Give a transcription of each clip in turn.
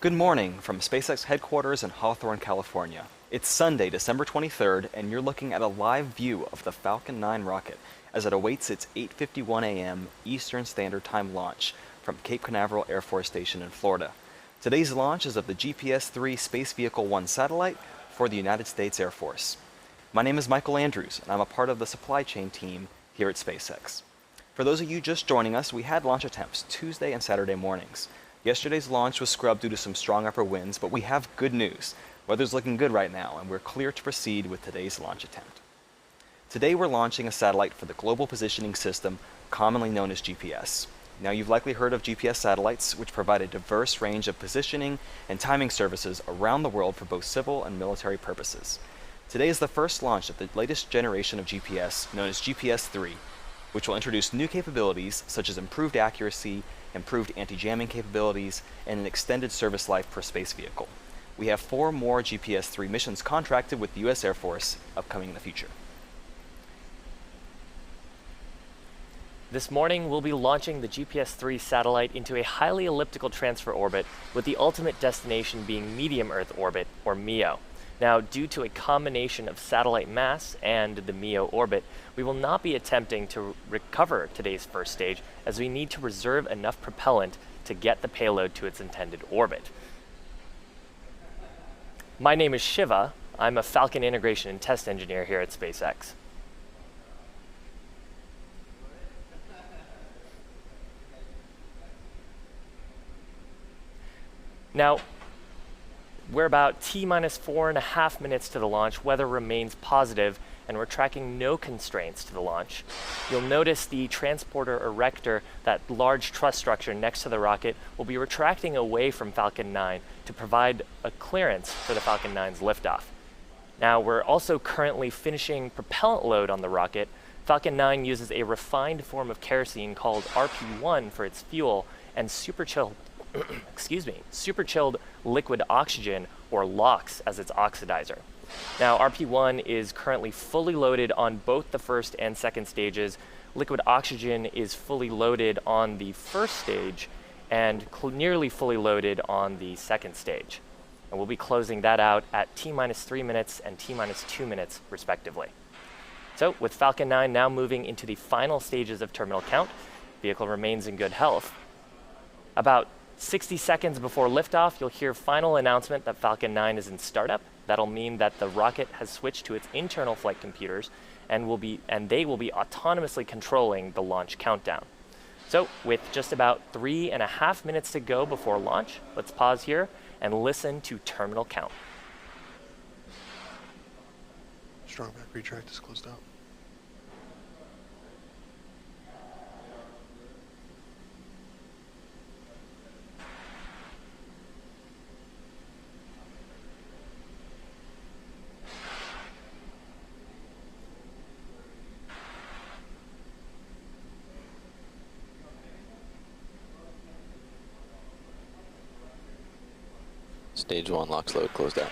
Good morning from SpaceX headquarters in Hawthorne, California. It's Sunday, December 23rd, and you're looking at a live view of the Falcon 9 rocket as it awaits its 8:51 a.m. Eastern Standard Time launch from Cape Canaveral Air Force Station in Florida. Today's launch is of the GPS III Space Vehicle 1 satellite for the United States Air Force. My name is Michael Andrews, and I'm a part of the supply chain team here at SpaceX. For those of you just joining us, we had launch attempts Tuesday and Saturday mornings. Yesterday's launch was scrubbed due to some strong upper winds, but we have good news. Weather's looking good right now, and we're clear to proceed with today's launch attempt. Today we're launching a satellite for the Global Positioning System, commonly known as GPS. Now you've likely heard of GPS satellites, which provide a diverse range of positioning and timing services around the world for both civil and military purposes. Today is the first launch of the latest generation of GPS, known as GPS III, which will introduce new capabilities such as improved accuracy, improved anti-jamming capabilities, and an extended service life per space vehicle. We have 4 more GPS III missions contracted with the U.S. Air Force upcoming in the future. This morning, we'll be launching the GPS III satellite into a highly elliptical transfer orbit, with the ultimate destination being Medium Earth Orbit, or MEO. Now, due to a combination of satellite mass and the MEO orbit, we will not be attempting to recover today's first stage, as we need to reserve enough propellant to get the payload to its intended orbit. My name is Shiva. I'm a Falcon integration and test engineer here at SpaceX. Now, we're about T-minus 4.5 minutes to the launch. Weather remains positive, and we're tracking no constraints to the launch. You'll notice the transporter erector, that large truss structure next to the rocket, will be retracting away from Falcon 9 to provide a clearance for the Falcon 9's liftoff. Now, we're also currently finishing propellant load on the rocket. Falcon 9 uses a refined form of kerosene called RP1 for its fuel, and superchilled liquid oxygen, or LOX, as its oxidizer. Now, RP1 is currently fully loaded on both the first and second stages. Liquid oxygen is fully loaded on the first stage and nearly fully loaded on the second stage. And we'll be closing that out at T-minus 3 minutes and T-minus 2 minutes, respectively. So, with Falcon 9 now moving into the final stages of terminal count, the vehicle remains in good health. About 60 seconds before liftoff, you'll hear final announcement that Falcon 9 is in startup. That'll mean that the rocket has switched to its internal flight computers and they will be autonomously controlling the launch countdown. So, with just about 3.5 minutes to go before launch, let's pause here and listen to terminal count. Strong back retract is closed out. Stage 1 LOX load closed out.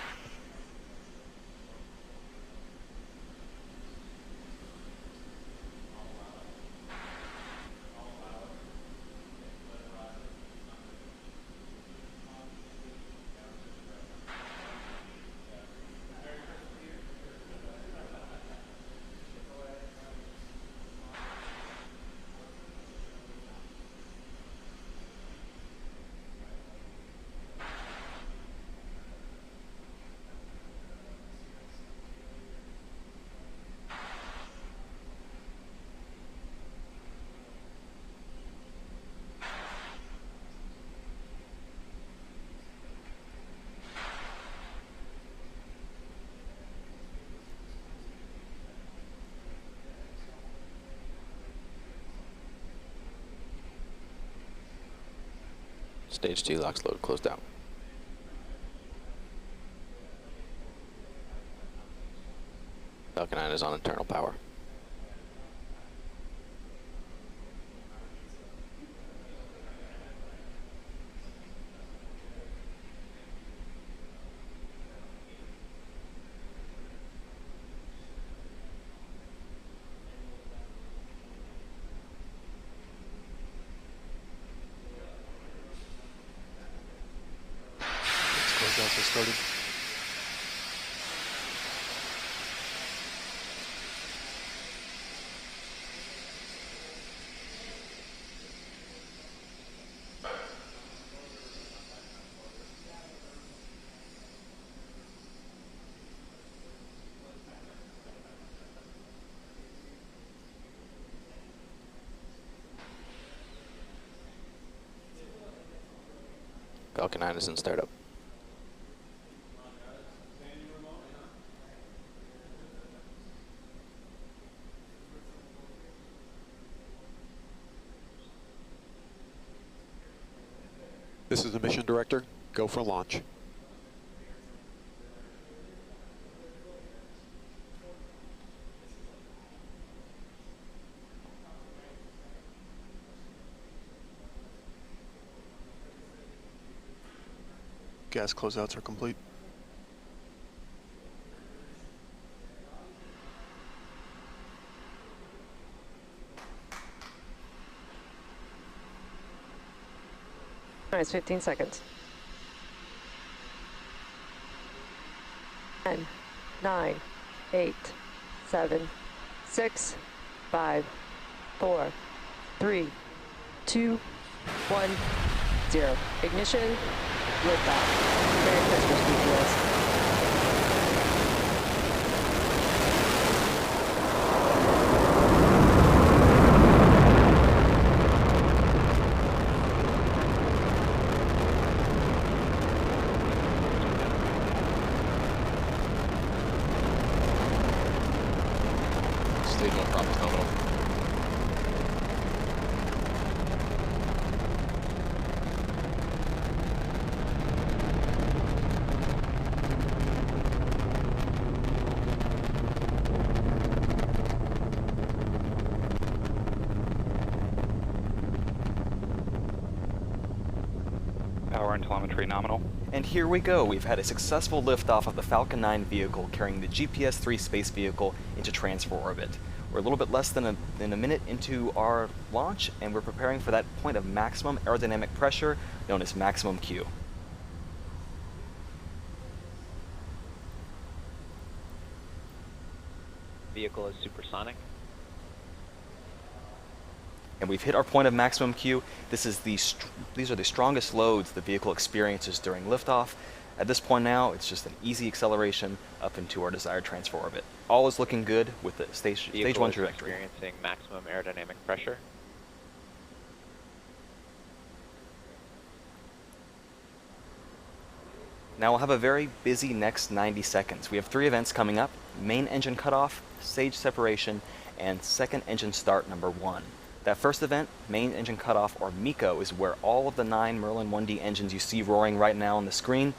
Stage 2 LOX load closed out. Falcon 9 is on internal power. closeouts has started. Falcon 9 is in startup. This is the mission director. Go for launch. Gas closeouts are complete. It's 15 seconds. 10, 9, 8, 7, 6, 5, 4, 3, 2, 1, 0. Ignition, liftoff. Merry Christmas, GPS. Stage 1 prompt is nominal. Power and telemetry nominal. And here we go. We've had a successful liftoff of the Falcon 9 vehicle carrying the GPS III space vehicle into transfer orbit. We're a little bit less than a minute into our launch, and we're preparing for that point of maximum aerodynamic pressure known as maximum Q. Vehicle is supersonic. And we've hit our point of maximum Q. These are the strongest loads the vehicle experiences during liftoff. At this point now, it's just an easy acceleration up into our desired transfer orbit. All is looking good with the stage 1 trajectory. Experiencing maximum aerodynamic pressure. Now we'll have a very busy next 90 seconds. We have 3 events coming up: main engine cutoff, stage separation, and second engine start number 1. That first event, main engine cutoff, or MECO, is where all of the 9 Merlin 1D engines you see roaring right now on the screen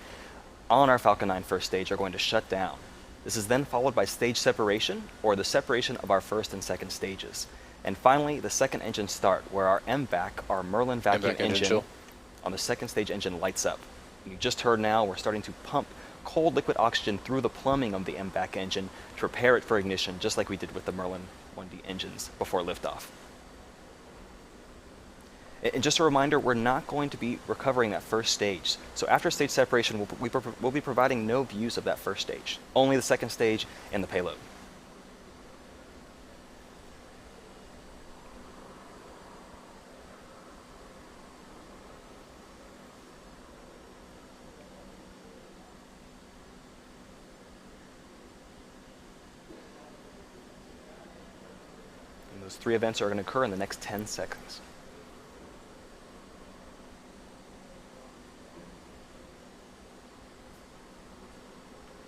on our Falcon 9 first stage are going to shut down. This is then followed by stage separation, or the separation of our first and second stages. And finally, the second engine start, where our MVAC, our Merlin vacuum MVAC engine engine, chill. on the second stage engine lights up. You just heard now we're starting to pump cold liquid oxygen through the plumbing of the MVAC engine to prepare it for ignition, just like we did with the Merlin 1D engines before liftoff. And just a reminder, we're not going to be recovering that first stage. So after stage separation, we'll be providing no views of that first stage, only the second stage and the payload. And those 3 events are going to occur in the next 10 seconds.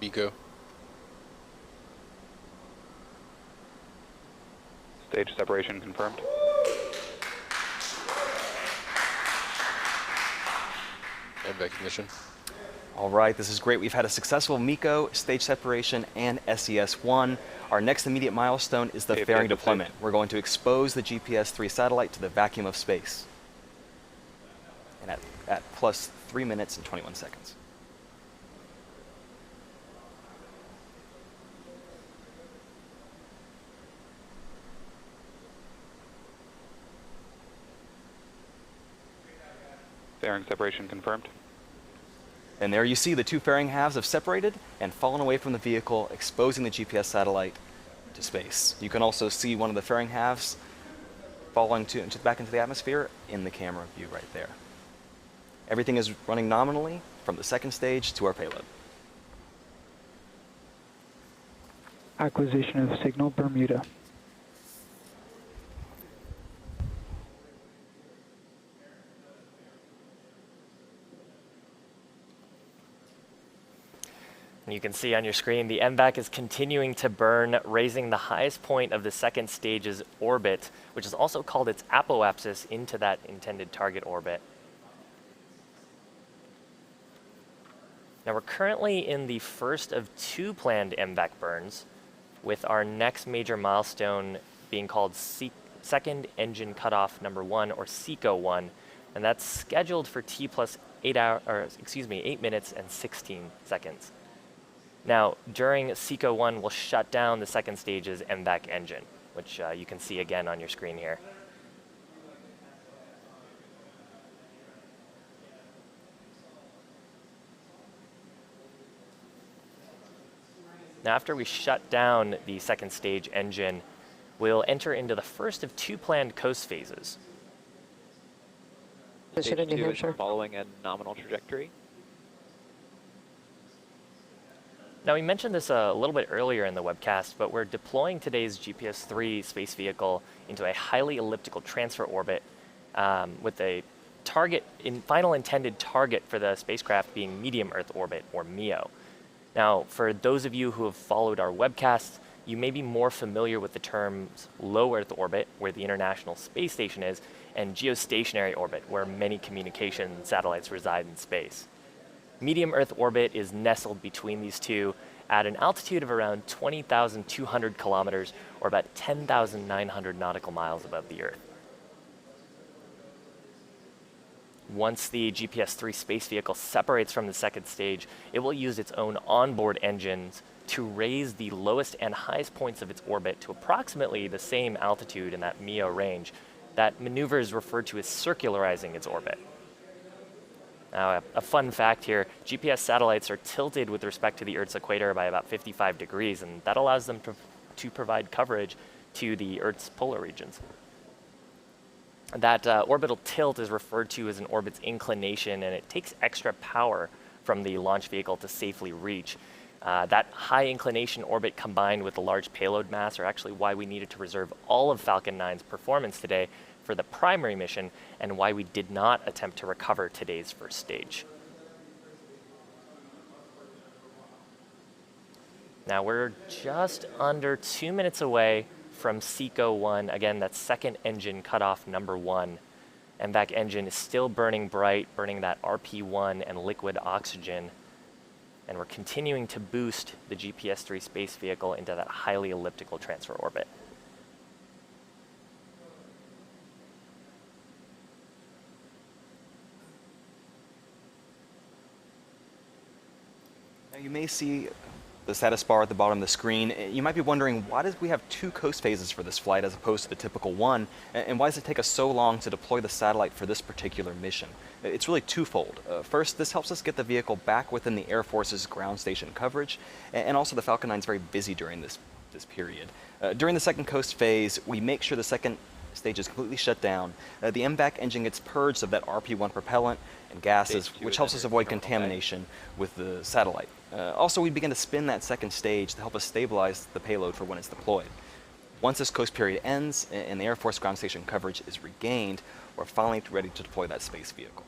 MECO. Stage separation confirmed. MVAC ignition. All right, this is great. We've had a successful MECO, stage separation, and SES-1. Our next immediate milestone is the fairing deployment. We're going to expose the GPS III satellite to the vacuum of space. And at plus 3 minutes and 21 seconds. Fairing separation confirmed. And there you see the two fairing halves have separated and fallen away from the vehicle, exposing the GPS satellite to space. You can also see one of the fairing halves falling back into the atmosphere in the camera view right there. Everything is running nominally from the second stage to our payload. Acquisition of signal Bermuda. And you can see on your screen the MVAC is continuing to burn, raising the highest point of the second stage's orbit, which is also called its apoapsis, into that intended target orbit. Now we're currently in the first of two planned MVAC burns, with our next major milestone being called Second Engine Cutoff Number 1, or SECO-1, and that's scheduled for T plus 8 minutes and 16 seconds. Now, during SECO-1, we'll shut down the second stage's MVAC engine, which you can see again on your screen here. Now, after we shut down the second stage engine, we'll enter into the first of two planned coast phases. Position in New Stage 2 is Hampshire. following a nominal trajectory. Now, we mentioned this a little bit earlier in the webcast, but we're deploying today's GPS-3 space vehicle into a highly elliptical transfer orbit with a final intended target for the spacecraft being medium Earth orbit, or MEO. Now, for those of you who have followed our webcasts, you may be more familiar with the terms low Earth orbit, where the International Space Station is, and geostationary orbit, where many communication satellites reside in space. Medium Earth orbit is nestled between these two at an altitude of around 20,200 kilometers, or about 10,900 nautical miles above the Earth. Once the GPS-3 space vehicle separates from the second stage, it will use its own onboard engines to raise the lowest and highest points of its orbit to approximately the same altitude in that MEO range. That maneuver is referred to as circularizing its orbit. Now, a fun fact here, GPS satellites are tilted with respect to the Earth's equator by about 55 degrees, and that allows them to provide coverage to the Earth's polar regions. That orbital tilt is referred to as an orbit's inclination, and it takes extra power from the launch vehicle to safely reach. That high inclination orbit combined with the large payload mass are actually why we needed to reserve all of Falcon 9's performance today for the primary mission, and why we did not attempt to recover today's first stage. Now we're just under 2 minutes away from SECO-1. Again, that's second engine cutoff number 1. MVAC engine is still burning bright, burning that RP1 and liquid oxygen. And we're continuing to boost the GPS-3 space vehicle into that highly elliptical transfer orbit. Now you may see the status bar at the bottom of the screen. You might be wondering, why does we have two coast phases for this flight as opposed to the typical one? And why does it take us so long to deploy the satellite for this particular mission? It's really twofold. First, this helps us get the vehicle back within the Air Force's ground station coverage, and also the Falcon 9 is very busy during this period. During the second coast phase, we make sure the second stage is completely shut down. The MVAC engine gets purged of that RP1 propellant and gases, which helps us avoid contamination with the satellite. Also, we begin to spin that second stage to help us stabilize the payload for when it's deployed. Once this coast period ends and the Air Force ground station coverage is regained, we're finally ready to deploy that space vehicle.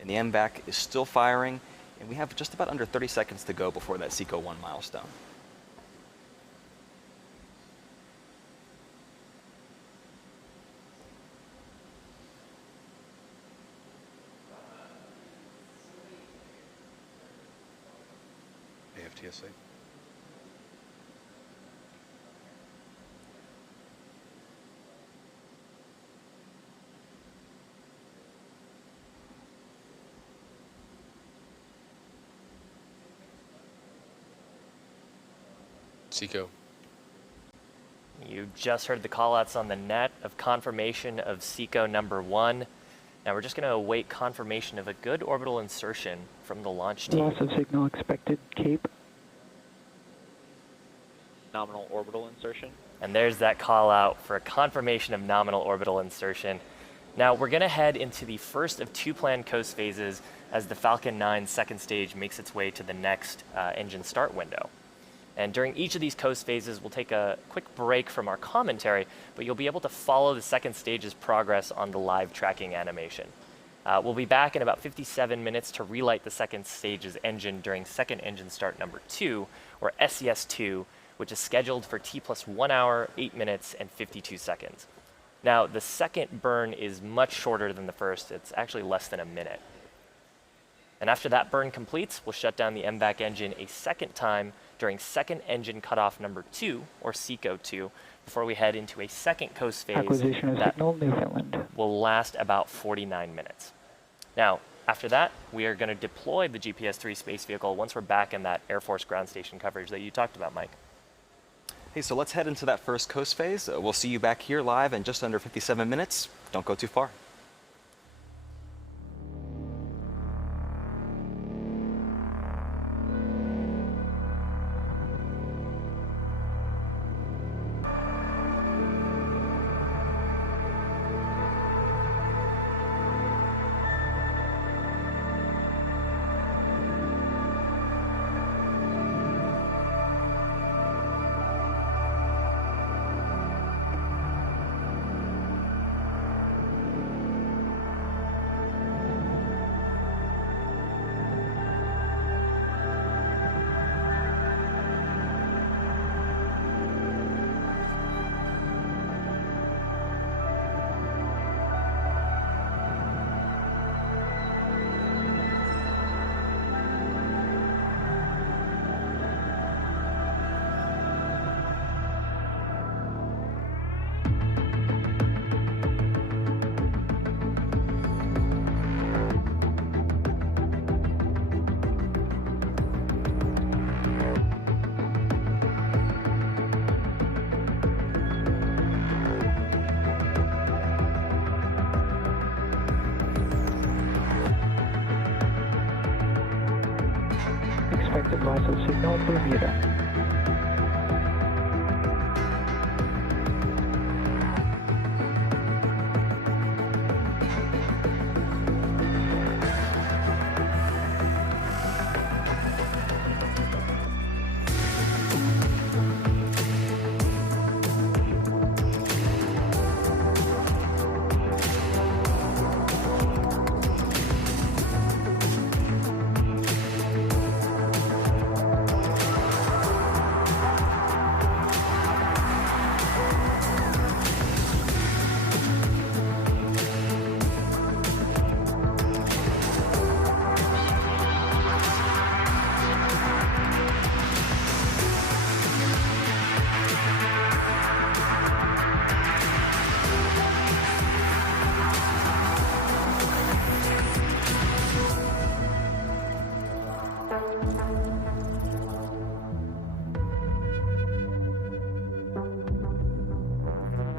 And the MVAC is still firing, and we have just about under 30 seconds to go before that SECO-1 milestone. AFTSA. SECO. You just heard the callouts on the net of confirmation of SECO number 1. Now we're just going to await confirmation of a good orbital insertion from the launch team. Loss of signal expected, Cape. Nominal orbital insertion. And there's that call out for a confirmation of nominal orbital insertion. Now we're going to head into the first of 2 planned coast phases as the Falcon 9 second stage makes its way to the next engine start window. And during each of these coast phases, we'll take a quick break from our commentary, but you'll be able to follow the second stage's progress on the live tracking animation. We'll be back in about 57 minutes to relight the second stage's engine during second engine start number 2, or SES2, which is scheduled for T plus 1 hour, 8 minutes, and 52 seconds. Now, the second burn is much shorter than the first. It's actually less than a minute. And after that burn completes, we'll shut down the MVAC engine a second time during second engine cutoff number 2, or SECO2, before we head into a second coast phase Acquisition of that signal, Newfoundland. will last about 49 minutes. Now, after that, we are going to deploy the GPS III space vehicle once we're back in that Air Force ground station coverage that you talked about, Mike. Hey, so let's head into that first coast phase. We'll see you back here live in just under 57 minutes. Don't go too far. Expected loss of signal, Bermuda.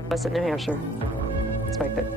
Western New Hampshire. Expected.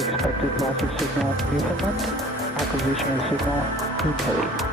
Expected loss of signal Newfoundland. Acquisition of signal Newtelly.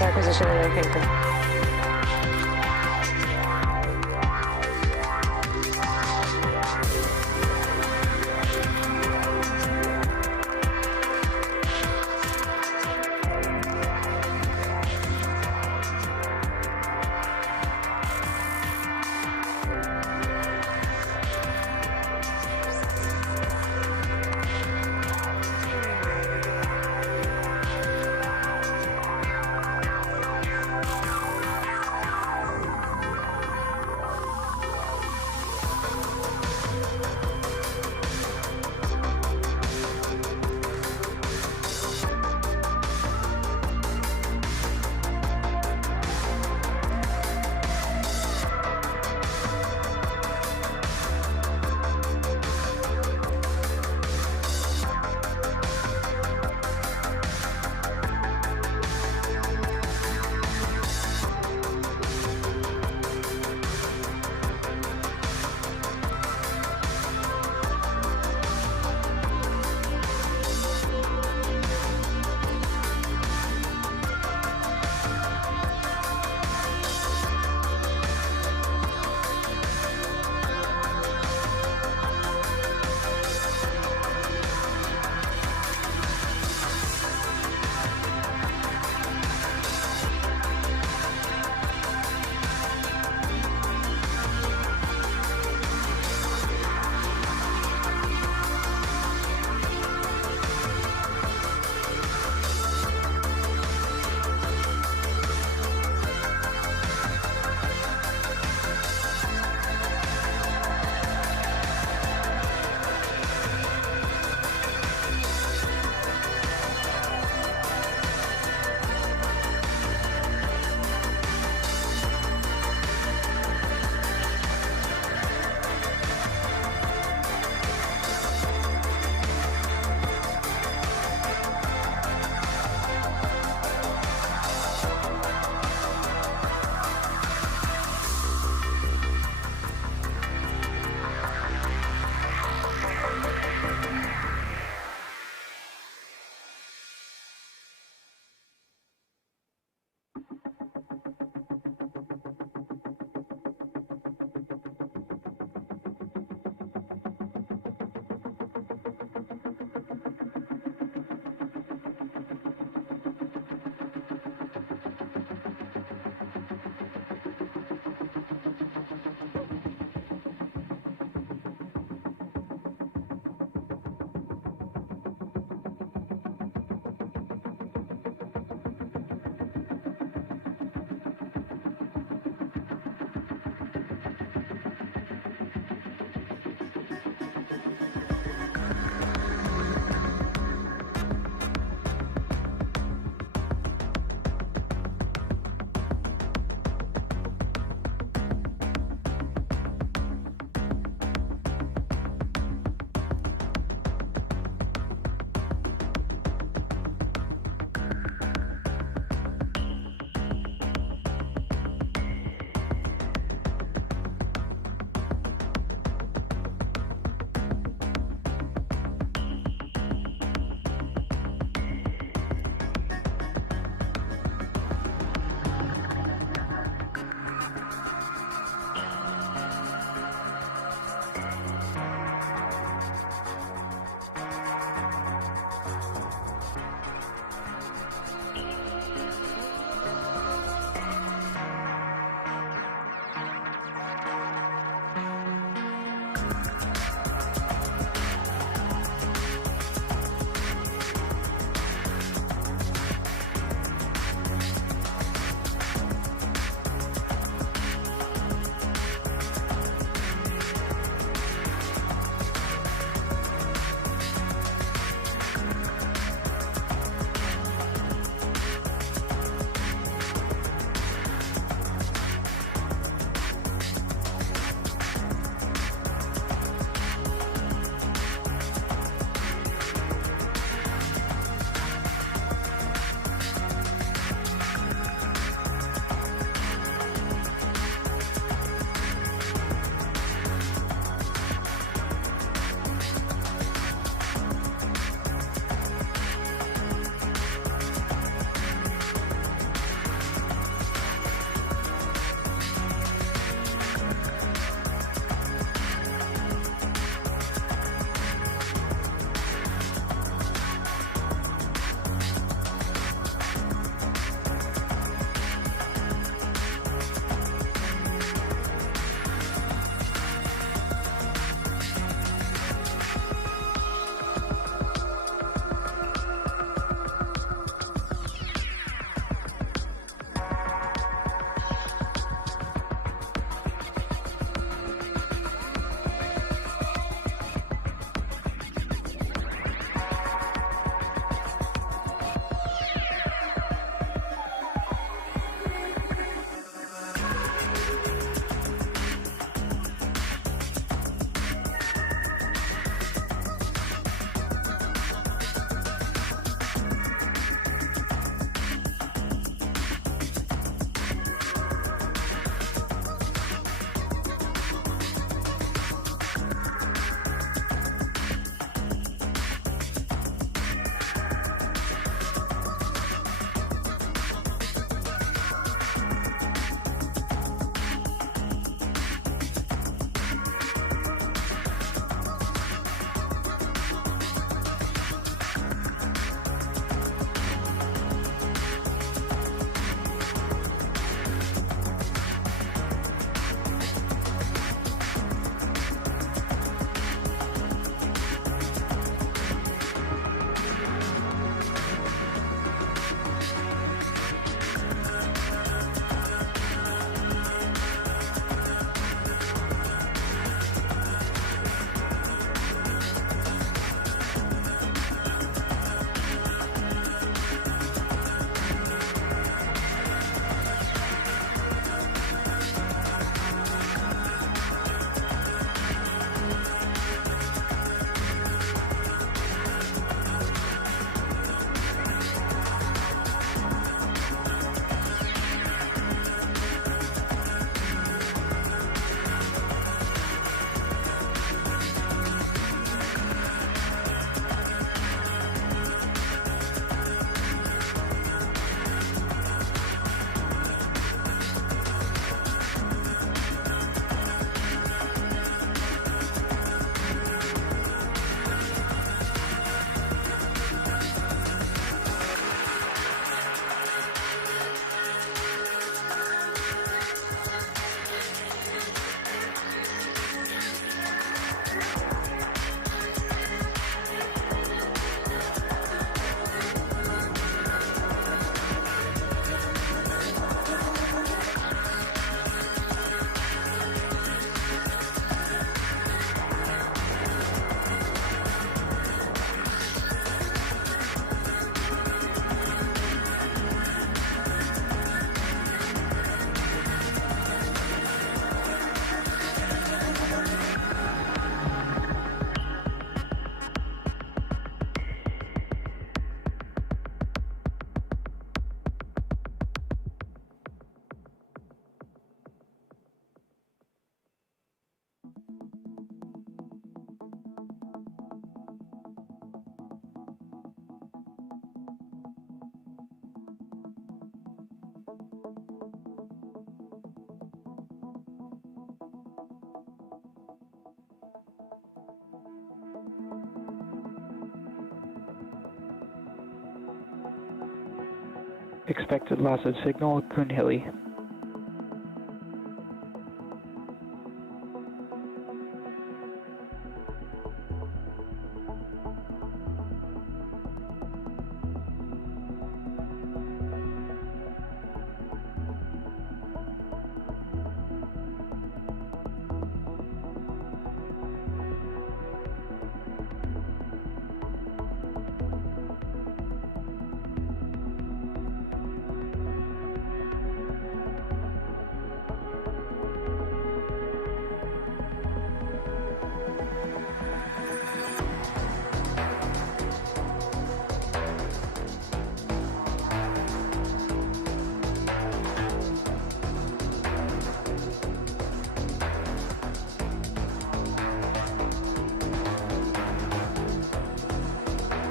Acquisition of vehicle. Expected loss of signal, Kunhili.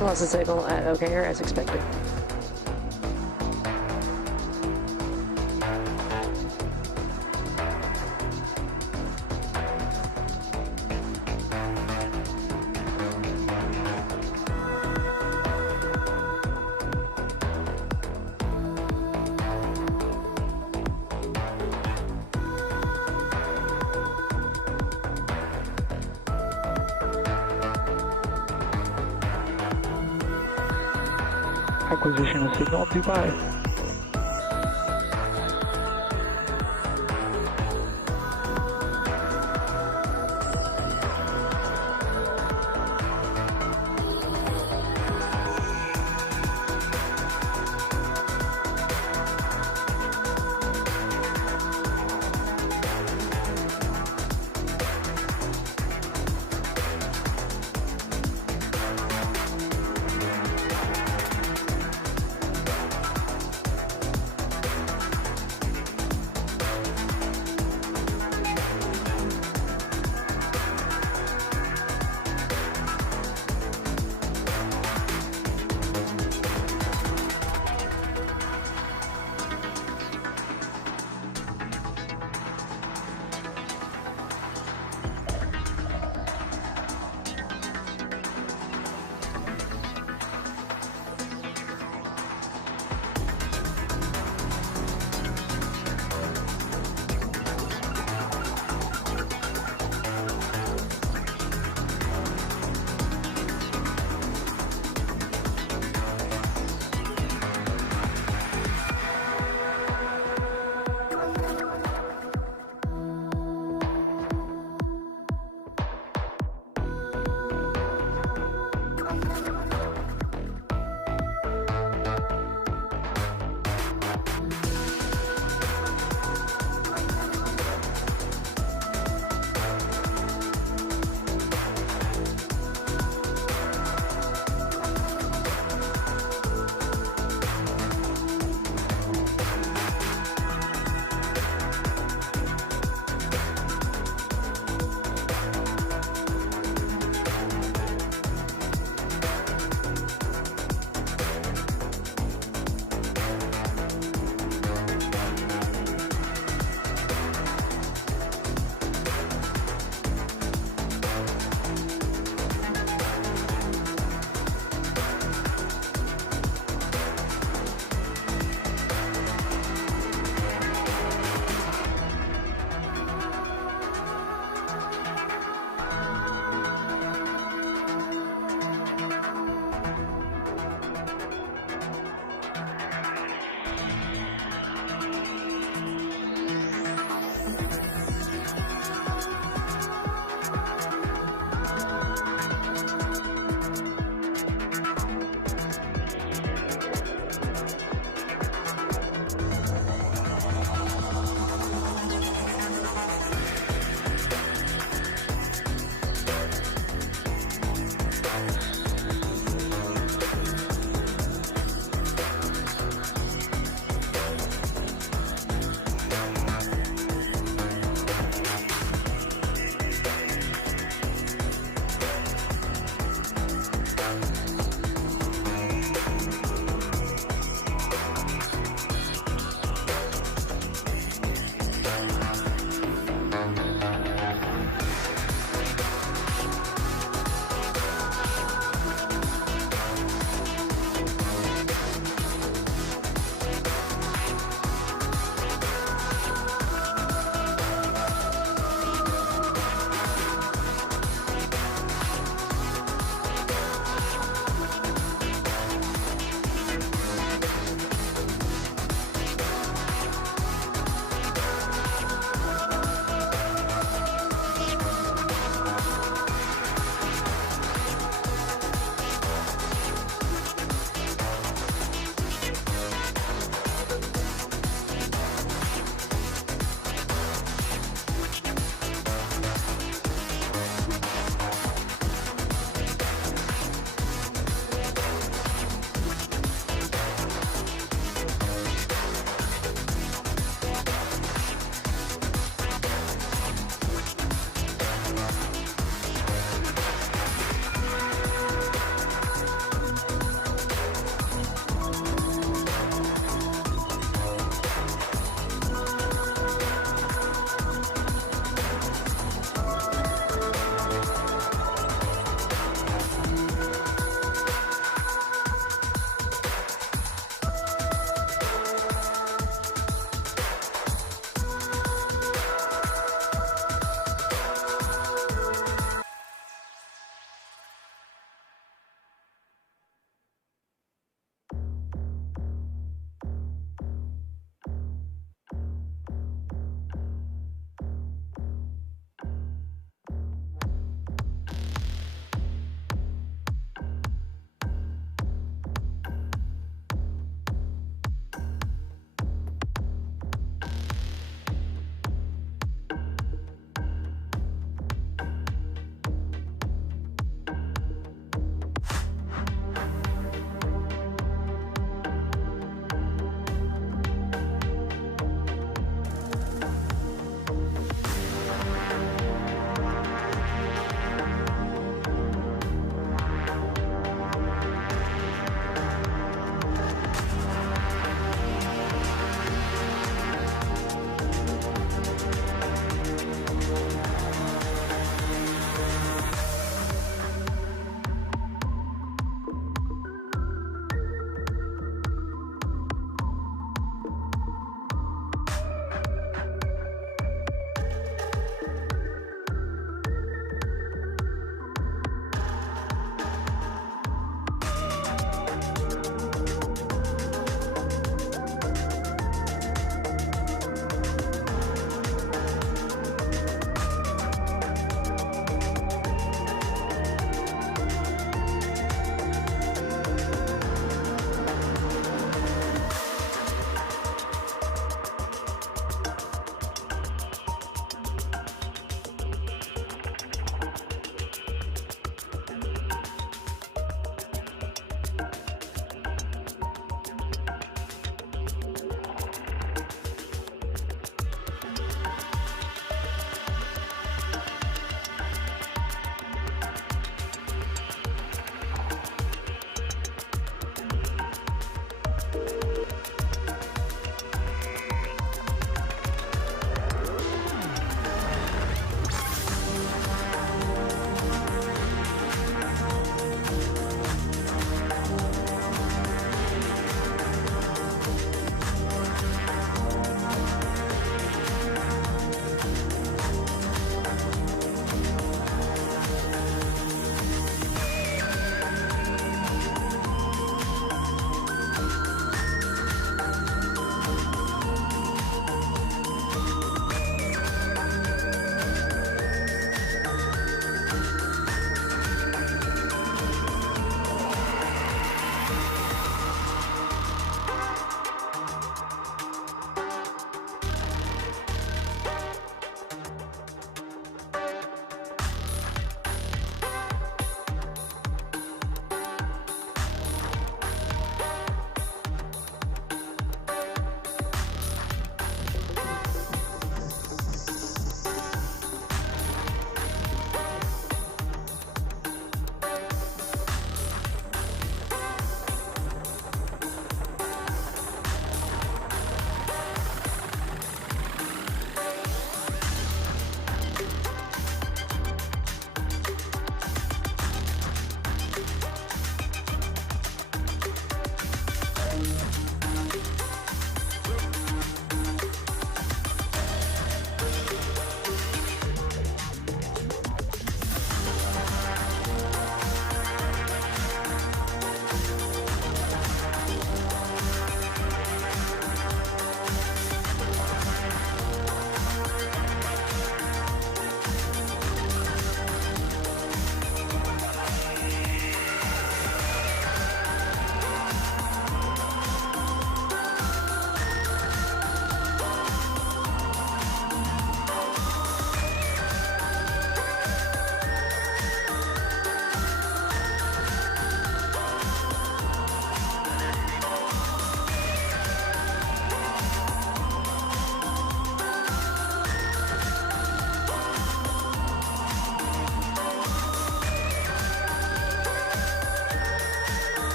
Lost the signal at OK Air as expected. Acquisition of signal, Dubai.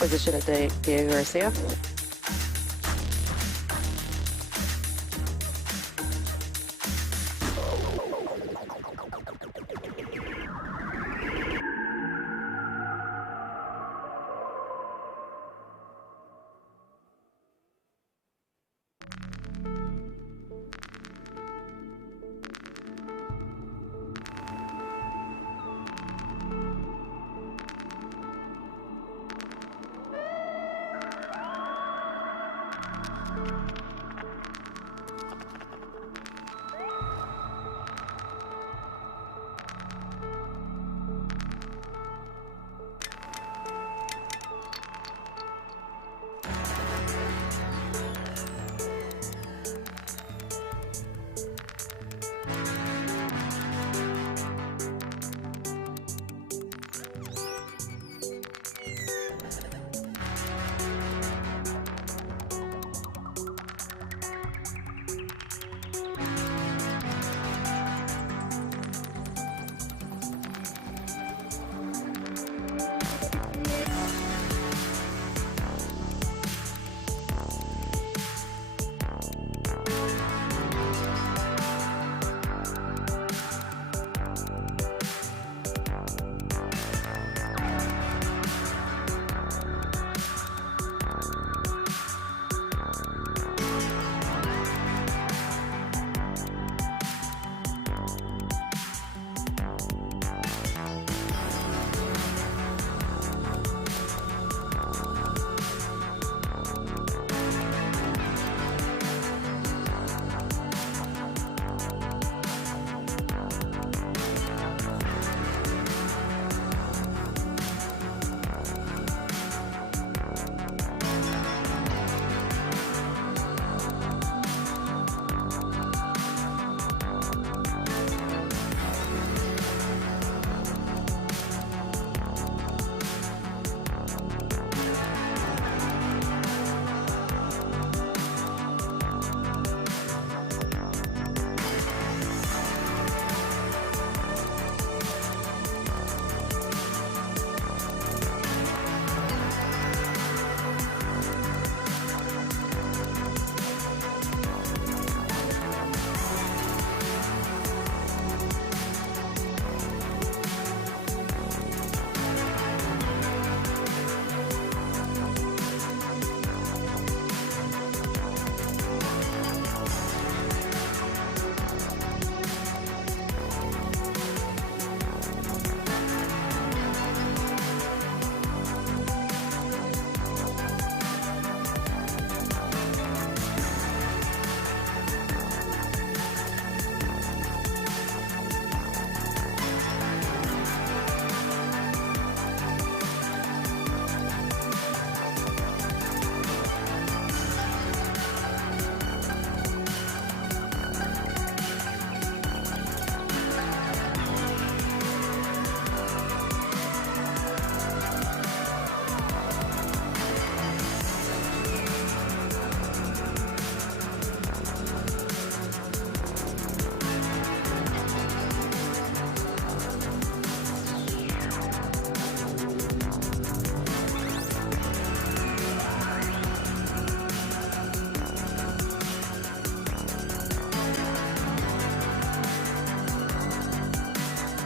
Position at Diego Garcia.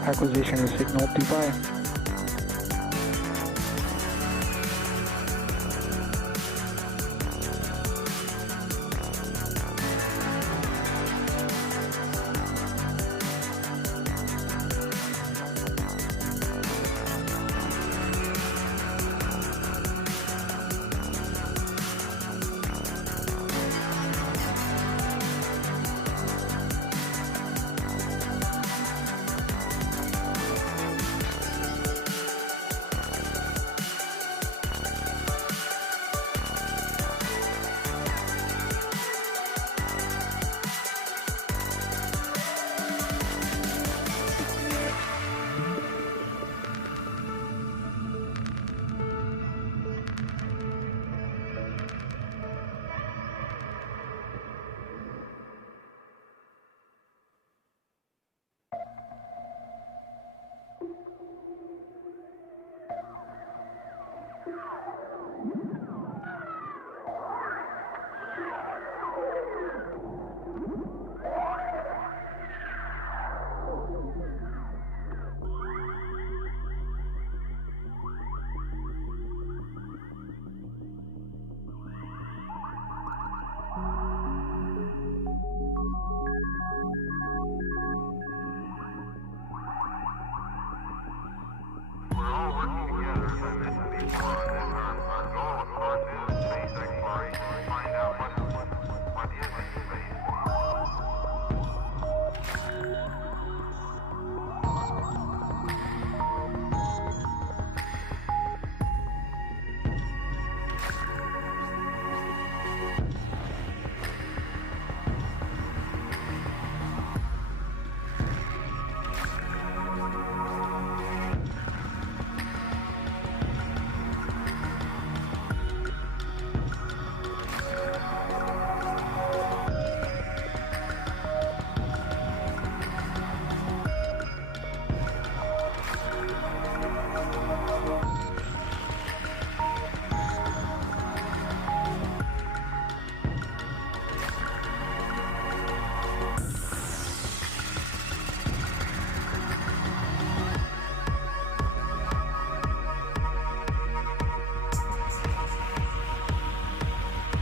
Acquisition of signal Dubai.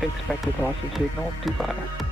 Expected loss of signal, Dubai.